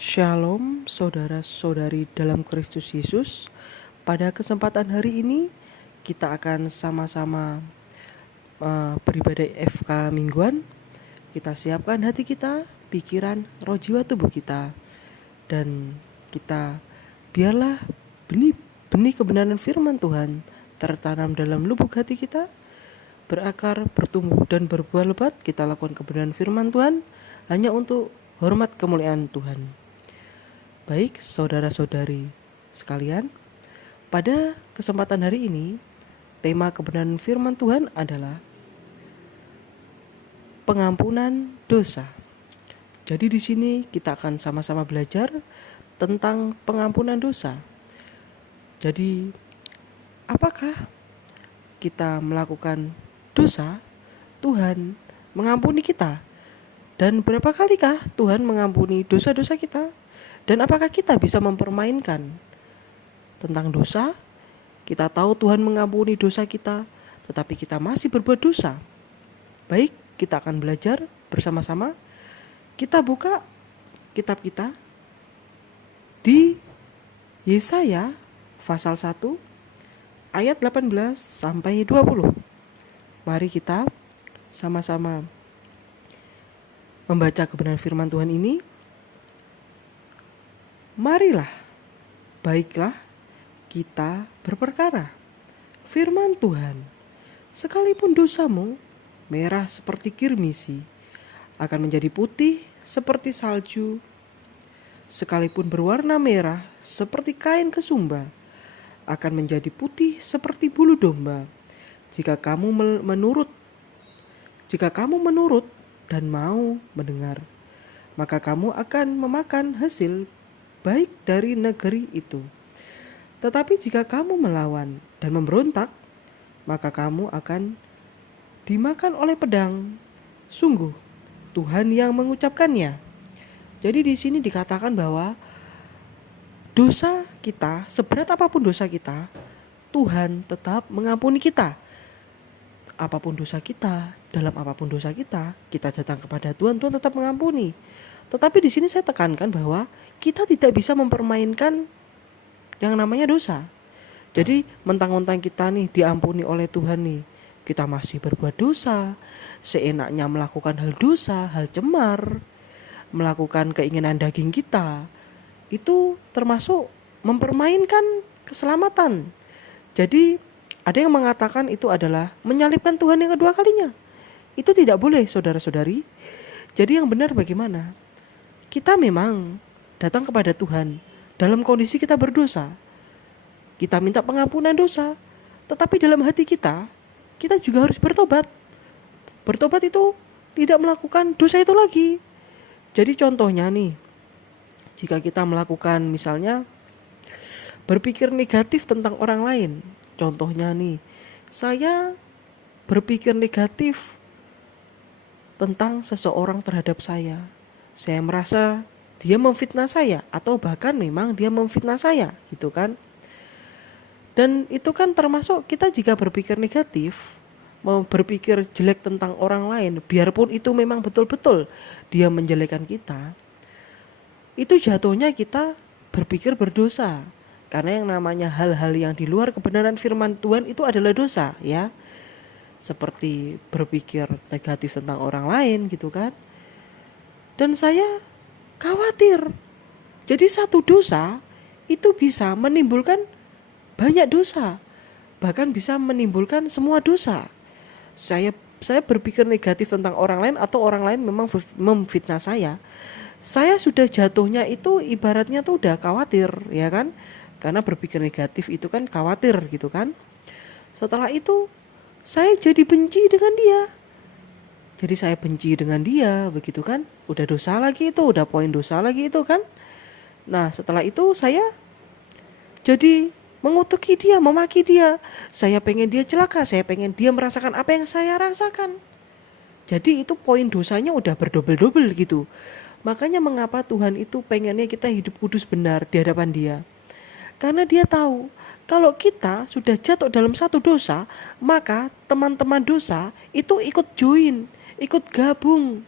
Shalom saudara-saudari dalam Kristus Yesus. Pada kesempatan hari ini kita akan sama-sama beribadah FK mingguan. Kita siapkan hati kita, pikiran, roh jiwa tubuh kita. Dan kita biarlah benih kebenaran firman Tuhan tertanam dalam lubuk hati kita, berakar, bertumbuh dan berbuah lebat. Kita lakukan kebenaran firman Tuhan hanya untuk hormat kemuliaan Tuhan. Baik saudara-saudari sekalian, pada kesempatan hari ini tema kebenaran firman Tuhan adalah pengampunan dosa. Jadi di sini kita akan sama-sama belajar tentang pengampunan dosa. Jadi apakah kita melakukan dosa, Tuhan mengampuni kita? Dan berapa kalikah Tuhan mengampuni dosa-dosa kita? Dan apakah kita bisa mempermainkan tentang dosa? Kita tahu Tuhan mengampuni dosa kita, tetapi kita masih berbuat dosa. Baik, kita akan belajar bersama-sama. Kita buka kitab kita di Yesaya pasal 1 ayat 18 sampai 20. Mari kita sama-sama membaca kebenaran firman Tuhan ini. Marilah, baiklah kita berperkara. Firman Tuhan, sekalipun dosamu merah seperti kirmisi, akan menjadi putih seperti salju. Sekalipun berwarna merah seperti kain kesumba, akan menjadi putih seperti bulu domba. Jika kamu menurut dan mau mendengar, maka kamu akan memakan hasil baik dari negeri itu. Tetapi jika kamu melawan dan memberontak, maka kamu akan dimakan oleh pedang. Sungguh, Tuhan yang mengucapkannya. Jadi di sini dikatakan bahwa dosa kita, seberat apapun dosa kita, Tuhan tetap mengampuni kita. Apapun dosa kita, dalam apapun dosa kita datang kepada Tuhan, Tuhan tetap mengampuni. Tetapi di sini saya tekankan bahwa kita tidak bisa mempermainkan yang namanya dosa. Jadi mentang-mentang kita nih diampuni oleh Tuhan nih, kita masih berbuat dosa, seenaknya melakukan hal dosa, hal cemar, melakukan keinginan daging kita, itu termasuk mempermainkan keselamatan. Jadi ada yang mengatakan itu adalah menyalibkan Tuhan yang kedua kalinya. Itu tidak boleh saudara-saudari. Jadi yang benar bagaimana? Kita memang datang kepada Tuhan dalam kondisi kita berdosa. Kita minta pengampunan dosa. Tetapi dalam hati kita juga harus bertobat. Bertobat itu tidak melakukan dosa itu lagi. Jadi contohnya nih, jika kita melakukan misalnya berpikir negatif tentang orang lain. Contohnya nih, saya berpikir negatif tentang seseorang terhadap saya. Saya merasa dia memfitnah saya, atau bahkan memang dia memfitnah saya, gitu kan. Dan itu kan termasuk kita jika berpikir negatif, mau berpikir jelek tentang orang lain, biarpun itu memang betul-betul dia menjelekkan kita, itu jatuhnya kita berpikir berdosa. Karena yang namanya hal-hal yang di luar kebenaran firman Tuhan itu adalah dosa, ya. Seperti berpikir negatif tentang orang lain, gitu kan. Dan saya khawatir. Jadi satu dosa itu bisa menimbulkan banyak dosa. Bahkan bisa menimbulkan semua dosa. Saya berpikir negatif tentang orang lain atau orang lain memang memfitnah saya. Saya sudah jatuhnya itu ibaratnya tuh udah khawatir, ya kan? Karena berpikir negatif itu kan khawatir gitu kan. Setelah itu saya jadi benci dengan dia. Jadi saya benci dengan dia, begitu kan? Udah dosa lagi itu, udah poin dosa lagi itu kan? Nah setelah itu saya jadi mengutuki dia, memaki dia. Saya pengen dia celaka, saya pengen dia merasakan apa yang saya rasakan. Jadi itu poin dosanya udah berdobel-dobel gitu. Makanya mengapa Tuhan itu pengennya kita hidup kudus benar di hadapan dia. Karena dia tahu kalau kita sudah jatuh dalam satu dosa, maka teman-teman dosa itu ikut join, ikut gabung.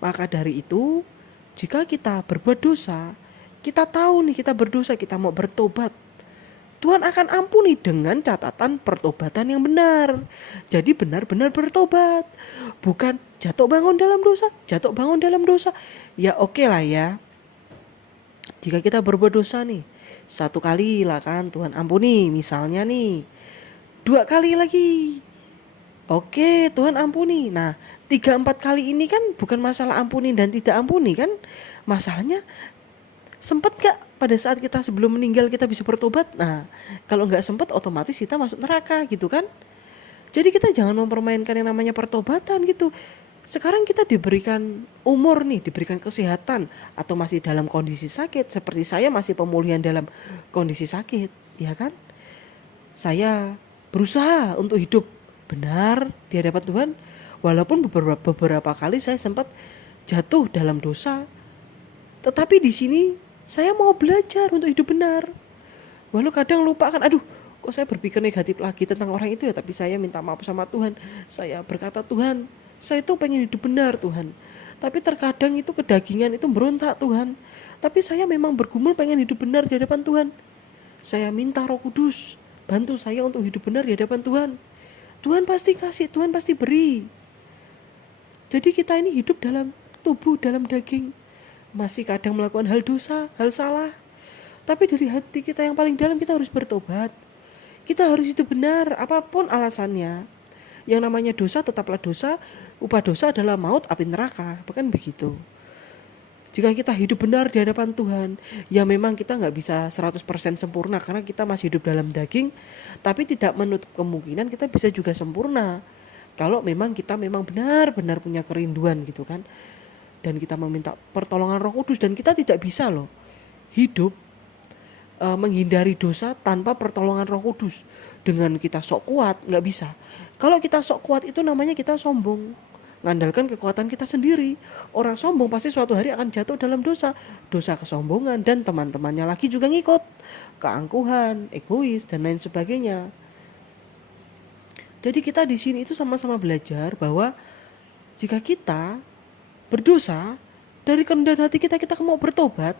Maka dari itu Jika kita berbuat dosa, kita tahu nih kita berdosa, kita mau bertobat, Tuhan akan ampuni dengan catatan pertobatan yang benar. Jadi benar-benar bertobat. Bukan jatuh bangun dalam dosa, jatuh bangun dalam dosa. Ya oke lah ya. Jika kita berbuat dosa nih, 1 kali lah kan Tuhan ampuni misalnya nih. 2 kali lagi. Oke Tuhan ampuni. Nah 3-4 kali ini kan bukan masalah ampuni dan tidak ampuni kan. Masalahnya sempat gak pada saat kita sebelum meninggal kita bisa bertobat? Nah kalau gak sempat otomatis kita masuk neraka gitu kan. Jadi kita jangan mempermainkan yang namanya pertobatan gitu. Sekarang kita diberikan umur nih, diberikan kesehatan, atau masih dalam kondisi sakit. Seperti saya masih pemulihan dalam kondisi sakit, ya kan. Saya berusaha untuk hidup benar di hadapan Tuhan. Walaupun beberapa kali saya sempat jatuh dalam dosa. Tetapi di sini saya mau belajar untuk hidup benar. Walau kadang lupa kan, aduh kok saya berpikir negatif lagi tentang orang itu ya. Tapi saya minta maaf sama Tuhan. Saya berkata, Tuhan saya itu pengen hidup benar Tuhan. Tapi terkadang itu kedagingan itu berontak Tuhan. Tapi saya memang bergumul pengen hidup benar di hadapan Tuhan. Saya minta Roh Kudus bantu saya untuk hidup benar di hadapan Tuhan. Tuhan pasti kasih, Tuhan pasti beri. Jadi kita ini hidup dalam tubuh, dalam daging. Masih kadang melakukan hal dosa, hal salah. Tapi dari hati kita yang paling dalam kita harus bertobat. Kita harus hidup benar apapun alasannya. Yang namanya dosa tetaplah dosa. Upah dosa adalah maut, api neraka. Bukan begitu. Jika kita hidup benar di hadapan Tuhan, ya memang kita gak bisa 100% sempurna karena kita masih hidup dalam daging. Tapi tidak menutup kemungkinan kita bisa juga sempurna kalau memang kita memang benar-benar punya kerinduan gitu kan. Dan kita meminta pertolongan Roh Kudus. Dan kita tidak bisa loh hidup menghindari dosa tanpa pertolongan Roh Kudus. Dengan kita sok kuat, gak bisa. Kalau kita sok kuat itu namanya kita sombong, ngandalkan kekuatan kita sendiri. Orang sombong pasti suatu hari akan jatuh dalam dosa. Dosa kesombongan dan teman-temannya lagi juga ngikut. Keangkuhan, egois dan lain sebagainya. Jadi kita di sini itu sama-sama belajar bahwa jika kita berdosa, dari kerendahan hati kita mau bertobat,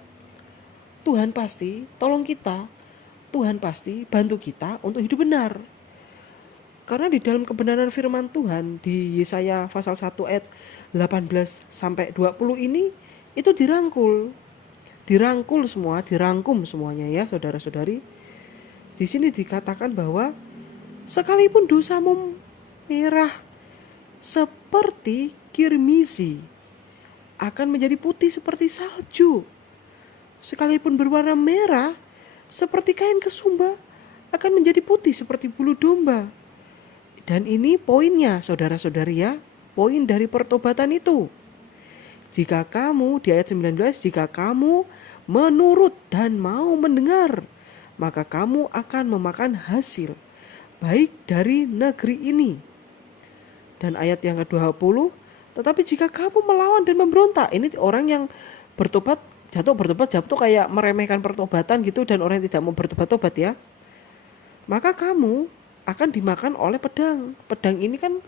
Tuhan pasti tolong kita. Tuhan pasti bantu kita untuk hidup benar. Karena di dalam kebenaran firman Tuhan di Yesaya pasal 1 ayat 18 sampai 20 ini itu dirangkul. Dirangkul semua, dirangkum semuanya ya saudara-saudari. Di sini dikatakan bahwa sekalipun dosamu merah seperti kirmizi akan menjadi putih seperti salju. Sekalipun berwarna merah seperti kain kesumba akan menjadi putih seperti bulu domba. Dan ini poinnya saudara-saudari ya, poin dari pertobatan itu. Jika kamu di ayat 19, jika kamu menurut dan mau mendengar, maka kamu akan memakan hasil baik dari negeri ini. Dan ayat yang ke-20, tetapi jika kamu melawan dan memberontak, ini orang yang bertobat jatuh kayak meremehkan pertobatan gitu, dan orang yang tidak mau bertobat-tobat ya, maka kamu akan dimakan oleh pedang. Pedang ini kan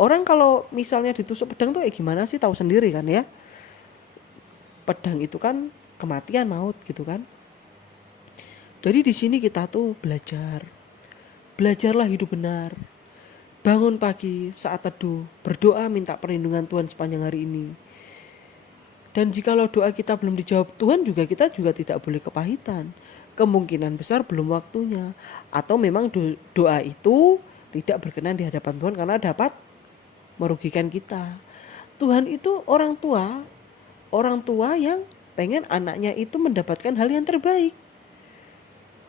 orang kalau misalnya ditusuk pedang tuh gimana sih, tahu sendiri kan ya. Pedang itu kan kematian, maut gitu kan. Jadi di sini kita tuh belajarlah hidup benar. Bangun pagi saat teduh, berdoa minta perlindungan Tuhan sepanjang hari ini. Dan jikalau doa kita belum dijawab Tuhan juga, kita juga tidak boleh kepahitan. Kemungkinan besar belum waktunya. Atau memang doa itu tidak berkenan di hadapan Tuhan karena dapat merugikan kita. Tuhan itu orang tua yang pengen anaknya itu mendapatkan hal yang terbaik.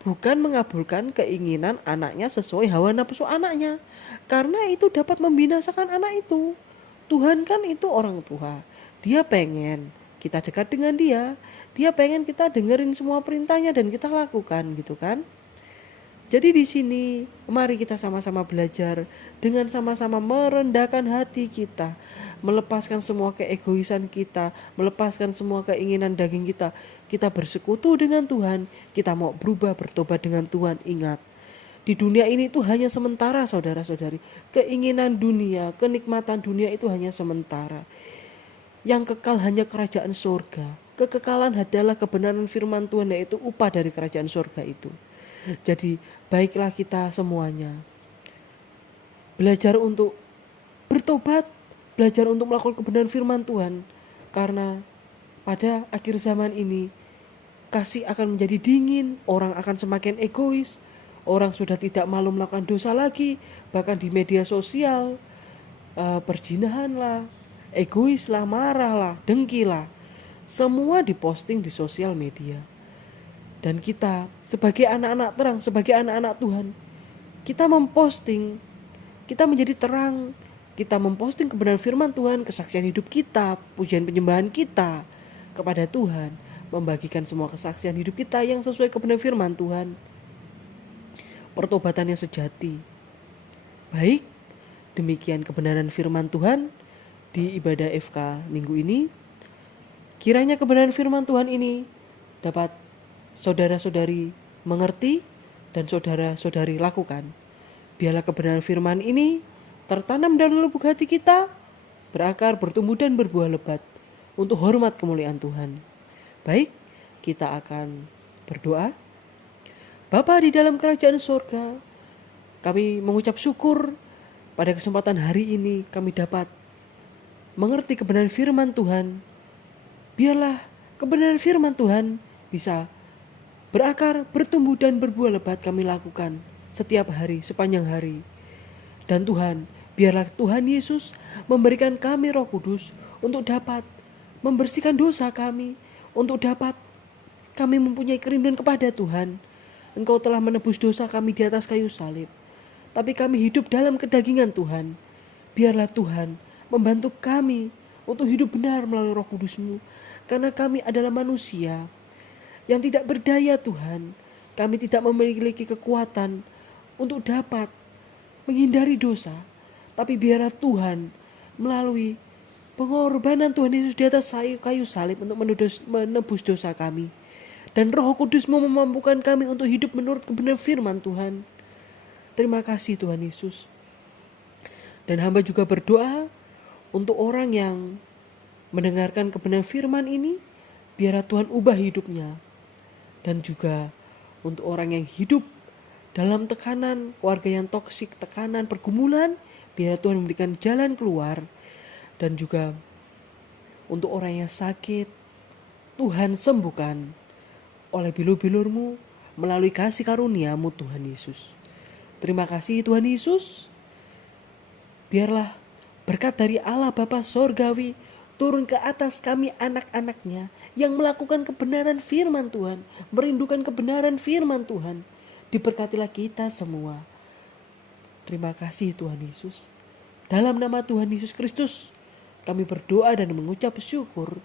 Bukan mengabulkan keinginan anaknya sesuai hawa nafsu anaknya. Karena itu dapat membinasakan anak itu. Tuhan kan itu orang tua. Dia pengen kita dekat dengan dia. Dia pengen kita dengerin semua perintahnya dan kita lakukan gitu kan. Jadi di sini mari kita sama-sama belajar dengan sama-sama merendahkan hati kita, melepaskan semua keegoisan kita, melepaskan semua keinginan daging kita. Kita bersekutu dengan Tuhan, kita mau berubah bertobat dengan Tuhan. Ingat, di dunia ini itu hanya sementara saudara-saudari. Keinginan dunia, kenikmatan dunia itu hanya sementara. Yang kekal hanya kerajaan surga. Kekekalan adalah kebenaran firman Tuhan, yaitu upah dari kerajaan surga itu. Jadi baiklah kita semuanya belajar untuk bertobat, belajar untuk melakukan kebenaran firman Tuhan. Karena pada akhir zaman ini kasih akan menjadi dingin, orang akan semakin egois, orang sudah tidak malu melakukan dosa lagi, bahkan di media sosial, perzinahan lah, egois lah, marah lah, dengki lah, semua diposting di sosial media. Dan kita sebagai anak-anak terang, sebagai anak-anak Tuhan, kita memposting, kita menjadi terang, kita memposting kebenaran firman Tuhan, kesaksian hidup kita, pujian penyembahan kita kepada Tuhan, membagikan semua kesaksian hidup kita yang sesuai kebenaran firman Tuhan. Pertobatan yang sejati. Baik, demikian kebenaran firman Tuhan di ibadah FK minggu ini. Kiranya kebenaran firman Tuhan ini dapat saudara-saudari mengerti dan saudara-saudari lakukan. Biarlah kebenaran firman ini tertanam dalam lubuk hati kita, berakar, bertumbuh dan berbuah lebat untuk hormat kemuliaan Tuhan. Baik, kita akan berdoa. Bapa di dalam kerajaan surga, kami mengucap syukur pada kesempatan hari ini kami dapat mengerti kebenaran firman Tuhan. Biarlah kebenaran firman Tuhan bisa berakar, bertumbuh dan berbuah lebat kami lakukan setiap hari, sepanjang hari. Dan Tuhan, biarlah Tuhan Yesus memberikan kami Roh Kudus untuk dapat membersihkan dosa kami, untuk dapat kami mempunyai kerinduan kepada Tuhan. Engkau telah menebus dosa kami di atas kayu salib, tapi kami hidup dalam kedagingan Tuhan. Biarlah Tuhan membantu kami untuk hidup benar melalui Roh Kudus-Mu, karena kami adalah manusia yang tidak berdaya Tuhan. Kami tidak memiliki kekuatan untuk dapat menghindari dosa, tapi biarlah Tuhan melalui pengorbanan Tuhan Yesus di atas kayu salib untuk menebus dosa kami. Dan Roh Kudus-Mu memampukan kami untuk hidup menurut kebenaran firman Tuhan. Terima kasih Tuhan Yesus. Dan hamba juga berdoa untuk orang yang mendengarkan kebenaran firman ini, biarlah Tuhan ubah hidupnya. Dan juga untuk orang yang hidup dalam tekanan, keluarga yang toksik, tekanan, pergumulan, biarlah Tuhan memberikan jalan keluar. Dan juga untuk orang yang sakit, Tuhan sembuhkan oleh bilur-bilur-Mu melalui kasih karunia-Mu Tuhan Yesus. Terima kasih Tuhan Yesus. Biarlah berkat dari Allah Bapa Sorgawi turun ke atas kami anak-anaknya yang melakukan kebenaran firman Tuhan, merindukan kebenaran firman Tuhan. Diberkatilah kita semua. Terima kasih Tuhan Yesus. Dalam nama Tuhan Yesus Kristus kami berdoa dan mengucap syukur.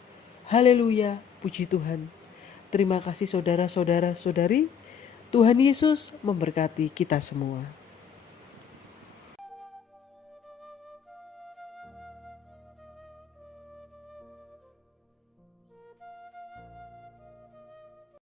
Haleluya, puji Tuhan. Terima kasih saudara-saudara-saudari. Tuhan Yesus memberkati kita semua.